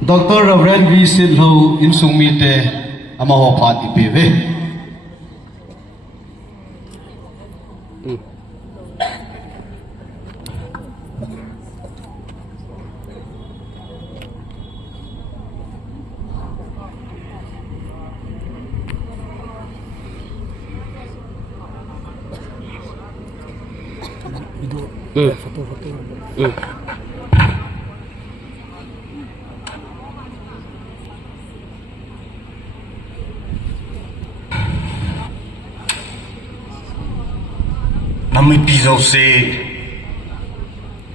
Dr. Reverend visit lo Insung mite amaho phat ipeve. Nami piso se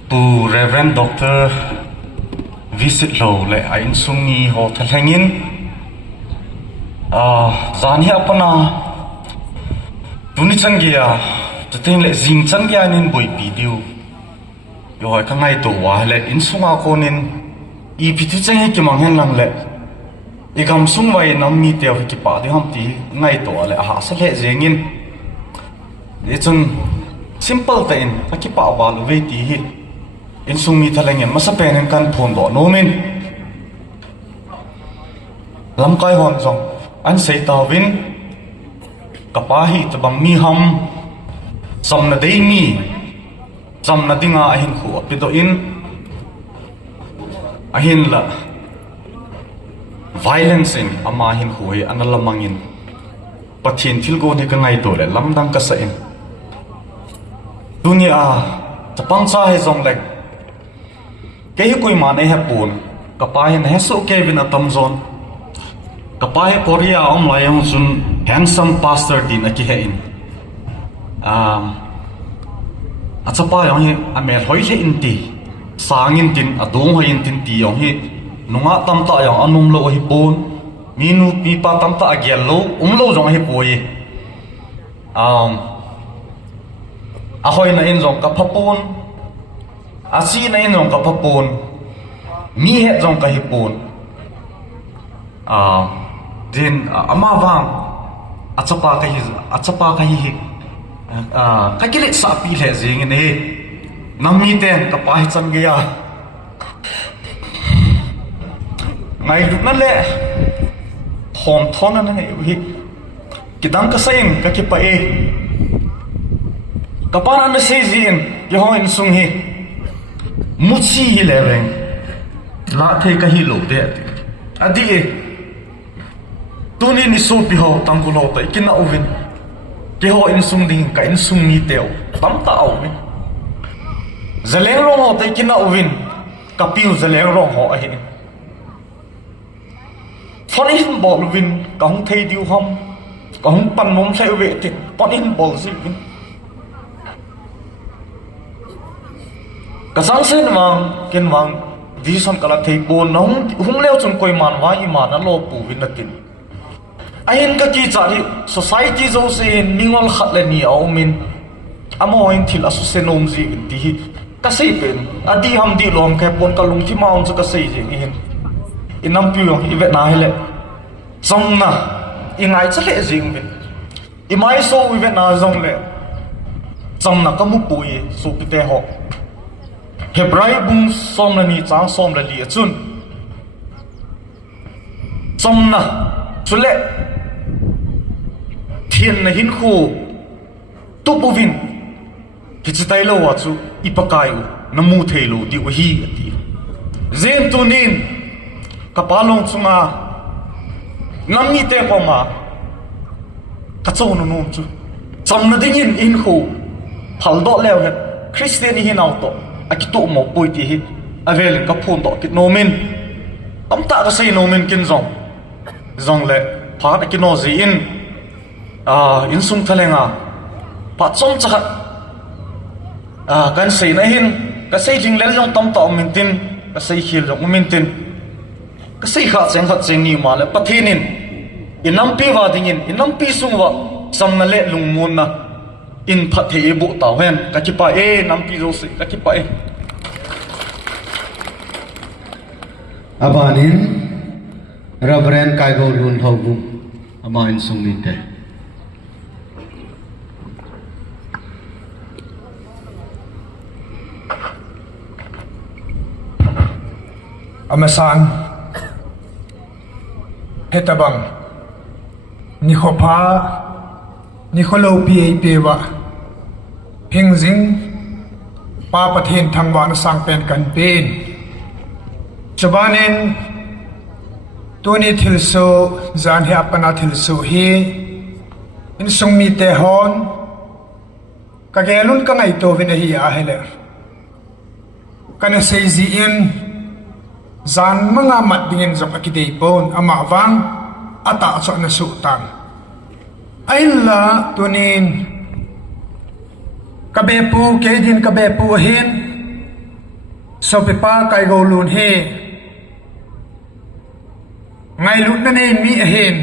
pu Reverend Doctor visit lo le a Insung ni ho thalengin zan hi apana Tuni changia tutin le zing changia nin boi video yo hai kangai to wa le Insung a konin I pithi chang ki manghen lang le igam sung wai nam mi te ki pa de ham ti ngai to le ha sa le zengin e chung simple ta in aki pa wa lo ve ti hi Insung mi thalengin masa pen kan phon do no min lam kai hon jong an sei ta win kapahi tabang mi ham samna dei mi samna dinga ahin khu apito in ahin la violence in ama hin hui analamangin pathin thilgo ni ka ngai to le lamdang ka sa in dunia tapang cha he jong lek ke hi koi ma nei ha pun kapahin he so ke vin atam zon kapai Korea layong sun handsome pastor din aki hein achapa yong hi amer hoi le inti sangin tin adong hoi tin ti yong hi nunga tamta yong anum lo hi pon minu pipa tamta agyal lo umlo jong hi poi ahoy na in jong kapapon asi na in jong kapapon mi he jong ka hi pon din amawang achapa ka hi kakilit sa pi le jing ne nammi ten ka pai chan ge ya ngai du na le thon na ne hi kidang ka sain ka ki pa e ka pa na se jin ye ho in sung hi muchi hi le reng la the ka hi lo de adi e Tuni ni sopi ho tangkulo ta ikina ovin ke ho Insung ding ka Insung mite tam ta au mi zaleng rong ho ta ikina ovin ka piu zaleng rong ho a hi fonin bol vin ka hung thei diu hom ka hung pan mom sai ve ti fonin bol si vin ka sang sen mang ken mang vi sam kala thei bon nong hung leo chung koi man wa I man lo pu vin na tin ahin ka ki chari society zo se ningol khat le ni au min amo in thil asu se nom ji ti hi ka sei pen adi ham di lom ke pon ka lung thi maung cha ka sei je ni hin inam pi yong i ve na hele song na I ngai cha le jing ve I mai so i ve na zong le cham na ka mu pui su pi te ho hebrai bung som na ni chang som la li chun cham na chule thiên na hin khu tu buvin hichitai lo wa chu ipakai u namu theilu ti u hi ati zen tunin kapalong chunga namni te ko ma ka chau nu nu chu chamna ding in khu phal do lew het christian hi naw to akitu mo poi ti hi avel ka phun to ki nomin tamta ka sei nomin kin zong le phat ki no zi in Insung thalenga pa chom cha kan sei na hin ka sei jing lel jong tam ta min tin ka sei khil jong min tin ka sei kha cheng ni ma le pathinin inam pi wa ding in inam pi sung wa sam na le lung mun na in phat the bu taw hen ka ki pa e nam pi zo se ka ki pa e Abanin Reverend kai go lun thobu ama Insung mite Amesang hetabang ni Hepa ni Houlimna pewa hingzing pa pathin thangwa na sangpen kan pen chubanin Tuni thilso zan he apana thilso hi Insung mite hon kagelun ka ngai to vin hi a hele kana seizi in zan mga mat dingin zok akidei pon ama wang ata so na sultan ailla tunin kabepu kedin kabepu hin sopi pa kai golun he ngai lut na nei mi hin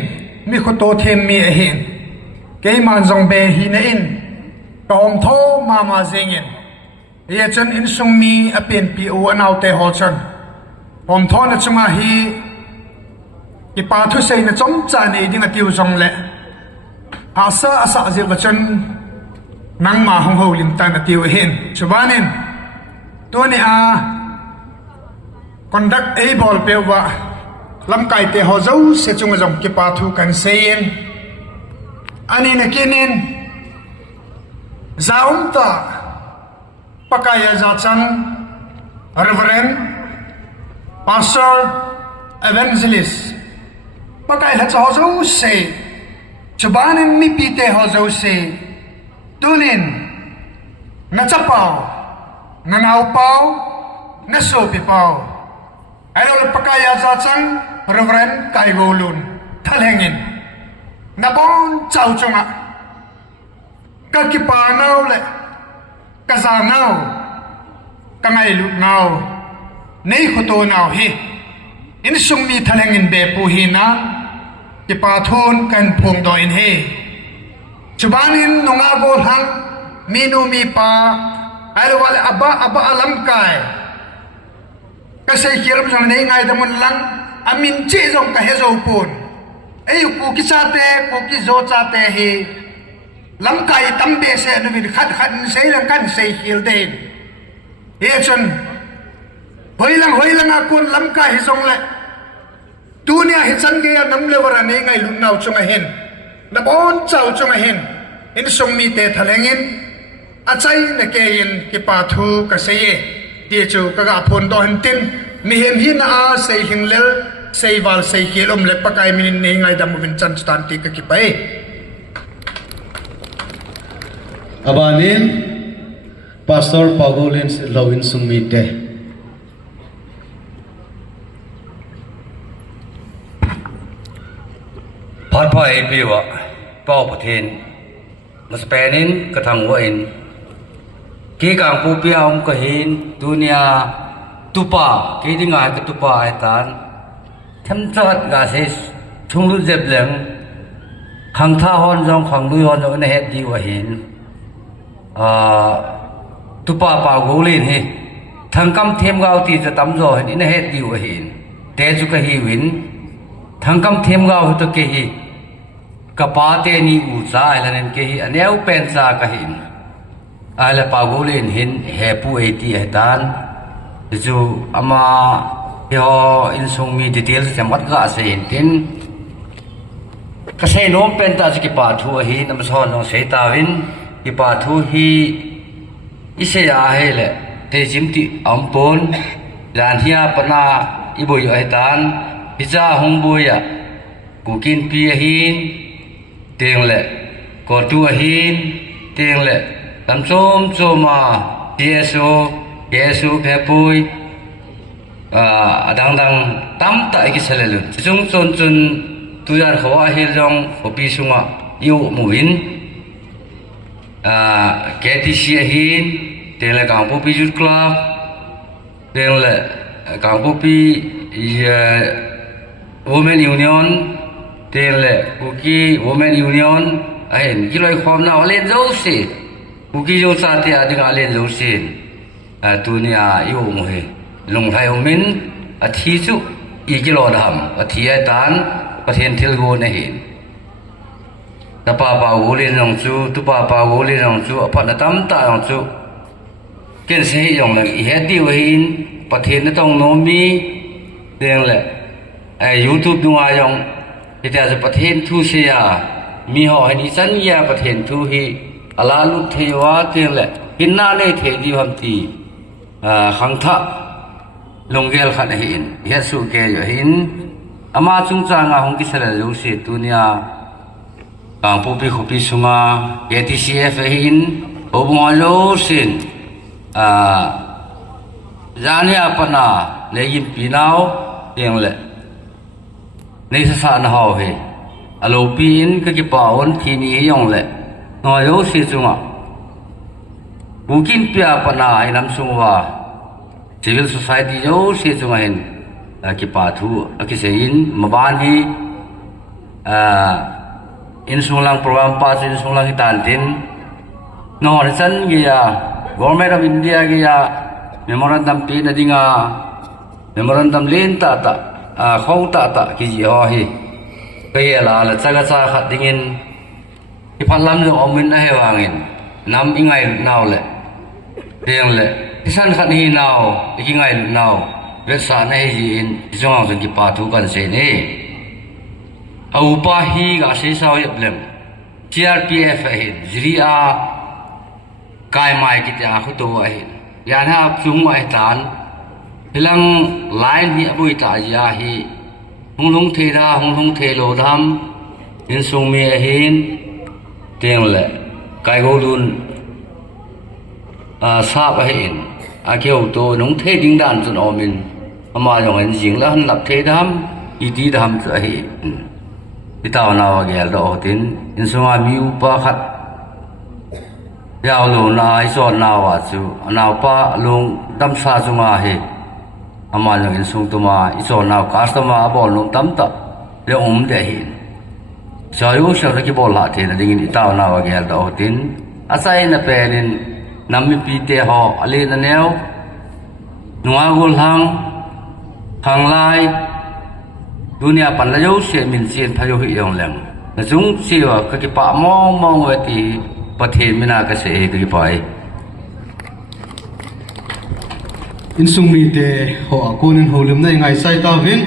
mi khoto them mi hin ke man zong be hi na in tom tho mama zengin ye chen Insung mi apen pi u anau te ho chen tom tho na chunga hi ipa thu sei na chom cha nei ding atiu zong le asa asa je wa chen nang ma hong ho lim tan atiu hin chubanin to ni a conduct able pe wa lam kai te ho zo se chung zong ki pa thu kan sein ani na kinin zaum ta pakaya za chan reverend pastor evangelist pakai la ho zo se chubanin mi pi te ho zo se tunin na chapao na nau pao na sopi pao ayol pakaya za chan reverend kai golun thalengin na bon chau chunga ka kipa nau le ka za nau ka ngai lu nau nei khoto nau hi Insung mi thalengin be pu hi na kipa thon kan phong do in he chubanin nunga bol hang minu mi pa ayol aba alam kai ka sei kiram jang nei ngaidam'in lang amin chi jong ka he zo pun ayu ku ki chate ku ki zo chate hi lam kai tambe se no bi khat sei lang kan sei hil den he chon hoilang akun lam kai hi jong le dunia hi chan ge nam le wara ne ngai lu nau chunga hen na bon chau chunga hen Insung mi te thalengin achai na ke in ki pa thu ka sei ti chu ka ga phon do han tin mi hem hi na a sei hing lel sei wal sei kilom le pakai min ne ngai dam vin chan stan ti ka ki pai abanin pastor pagolin lo Insung mite Pat pa e piwa pau pathin mas penin kathang wa in ki kang pu piam ka hin dunia tupa ki dinga ka tupa ai tan tham chat ga se thung lu jeb leng khang tha hon jong khang lu hon no na het di wa hin tupa pa go lin hi thang kam them gao ti cha tam zo hin na het di wa hin te chu ka hi win thang kam them gao to ke hi kapate ni u cha ai lan ke hi aneu pen cha ka hin ala pa go lin hin he pu e ti hetan chu ama yo Insung mi details jamat ga se tin ka se nom pen ta ki pa thu hi nam son no se ta win ki pa thu hi ise ya he le te jim ti ampon lan hia pana iboi ai tan pizza hong boya kukin pi hin teng le ko tu hin teng le tam chom choma yesu phe pui adang tam ta ki selelu chung chun tu yar khawa hi jong hopi sunga yu muin KTC hin teng le kang pu pi jut club teng le kang pu pi women union teng le kuki women union ain kiloi khom na len zo si kuki yo sa te ading alen zo sin dunia yu mu he lung thai min a thi chu i kilo dham a thi ai tan pathen thil go na hin ta pa pa go le nong chu tu pa pa go le nong chu aphat na tam ta nong chu ken se yong lang i he di we in pathen na tong no mi teng le YouTube dunga yong ที่แต่จะประเทศทูเสียมีห่อให้ดิฉันยาประเทศทูฮีอาลาลุเทวะเตียงแหละหินหน้าเล่เทดีความตีขังทะลงเกลขันหินเฮสุเกลหินอามาจุงจางอาหงกิสระลุเสียตุนียกางปูปีขุปีสุงาเอทีซีเอฟหินอบงอโลสินจานยาปนาในยิมปีนาวเตียงแหละในสถานหาวเฮอโลปีนก็จะป่าวันที่นี้ยองแหละงอโลสิจุงาบุกินเปียปนาไอ้น้ำสุงว่า civil society โยสิจุงาเห็นกิปาทูกิเสียนมาบ้านที่Insung lang program pas Insung lang itantin no resan gaya government of India gaya memorandum pi na dinga memorandum len ta khau ta ki ji ho hi kaya la chaga cha khat dingin iphalam lo omin na hewangin nam ingai naw le deng le isan khat hi naw ikingai naw vesa na hi in jong ang ki pa thu kan se ni au pa hi ga se sao yep lem CRPF hi jria kai mai ki ta khu to hi yan ha chung mai tan hilang line hi abui ta ya hi hung lung the da hung lung the lo dham Insung me hin teng le kai go lun sa ba hin a keu to nung the ding dan chun omin ama yong en jing la han lap the dham i ti dham cha hi Itaw na wagel do tin Insung a mi upa khat yaw lo na iso na wa chu na pa lung dam sa chunga he ama lo Insung tuma iso na customer bol lum tam ta le de hin sayu sha ki bol ha the na ding itaw na wagel do tin asai na pelin nammi pi te ho ale na neo nuwa gol hang lai dunia pan la yo se min chen phayo hi yong leng na chung siwa ka ki pa mong we ti pathe mina ka se ka ki pai Insung mite ho akonin Houlimna ngai sai ta vin